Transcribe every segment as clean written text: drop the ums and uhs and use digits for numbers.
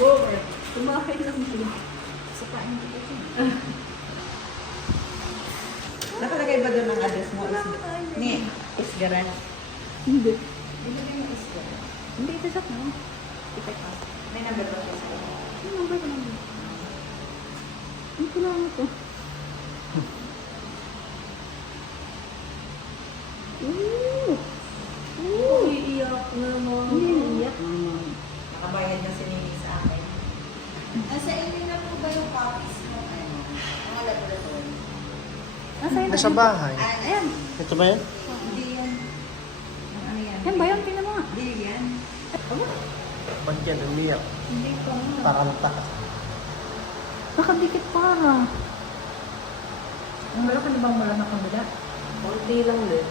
Gomer. Kumain lang din. Sa kain ko kasi. Nakalagay ba doon ang address mo? Ni, Isgaran. Hindi. Ilagay mo Isgaran. Hindi, ito sa kain. Ito pa. May number ba ito sa'yo? Ano number ko naman? Ano ko lang ito? Ooh! Ooh! Iiyak naman. Hindi, iiyak naman. Nakabayad na si Nini sa akin. Nasa inyo na po ba yung copies mo? Ano? Mga laboratory? Nasa bahay. Ayan. Ito ba yan? Hindi yan. Ano yan? Yan ba yun? Tingnan mo nga. Hindi yan. Ba't yan umiyak? Hindi pa nga. Para magtakas. Nakadikit para. Ang malaki na bang wala na kabila? Kunti lang din.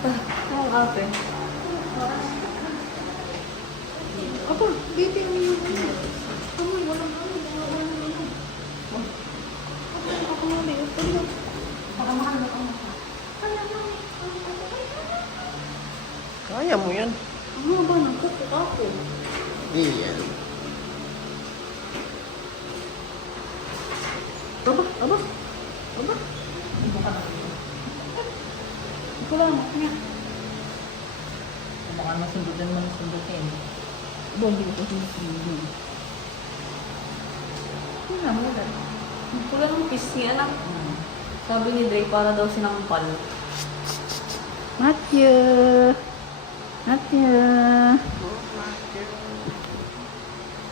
Ang ate. Ako, dito yung amoy, walang amoy. Ako nga ba yun? Baka mahal na ako. Kaya mo yan. Ang haba ng kuko ako. Di yan. Aba, aba, aba. Ito lang, nga. Baka masundutan mo ng sundutin. Bombi ko sa hindi. Hindi na mo lang. Wala nang kiss niya, anak. Sabi ni Dre, para daw sinampal. Matthew! Matthew!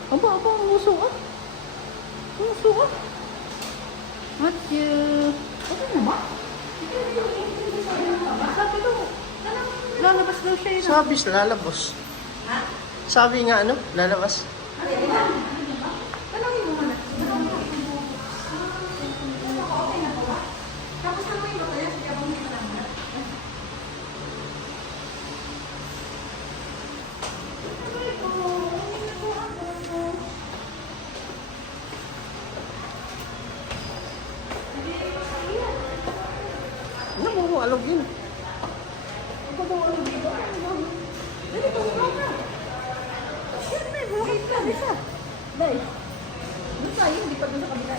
Aba, ang uso ah. Ang uso ah. Matthew! Ano na ba? Sabi daw, lalabas daw siya yun. Sabi lalabas. Sabi nga ano, lalabas. Tanongin mo muna. Tapos na mo yung kaya sige mo may kalamba. Ano mo alog yun? Ako daw ano dito? Dali ko ka. Siyempre, buhay ka. Bisa. Dahil. Doon tayo, hindi pa doon sa kabila.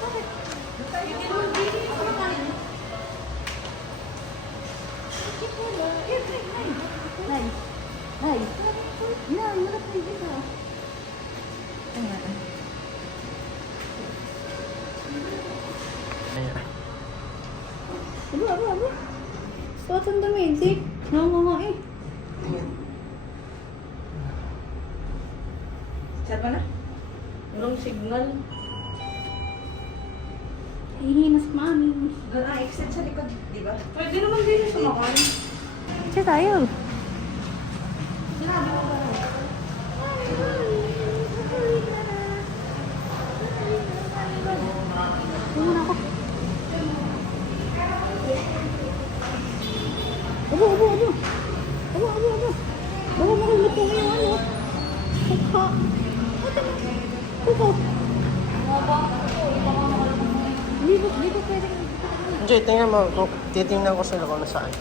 Bakit? Doon tayo. Hindi ko na kanin. Nay. Nay. Yan, marap na dito. Ayan. Aba. Suot ang damit, eh. Nanganga eh. Saan ba na? Walang signal. Hihinas mami. Doon ang exit sa likod, di ba? Pwede naman din sa makan. Siya tayo. Muna ako. Abo. Baka makulot ko ngayon ano. Kuka. Kuka. Hindi ko pwedeng. Jay, tingnan mo. Titingnan ko sila kung nasaan.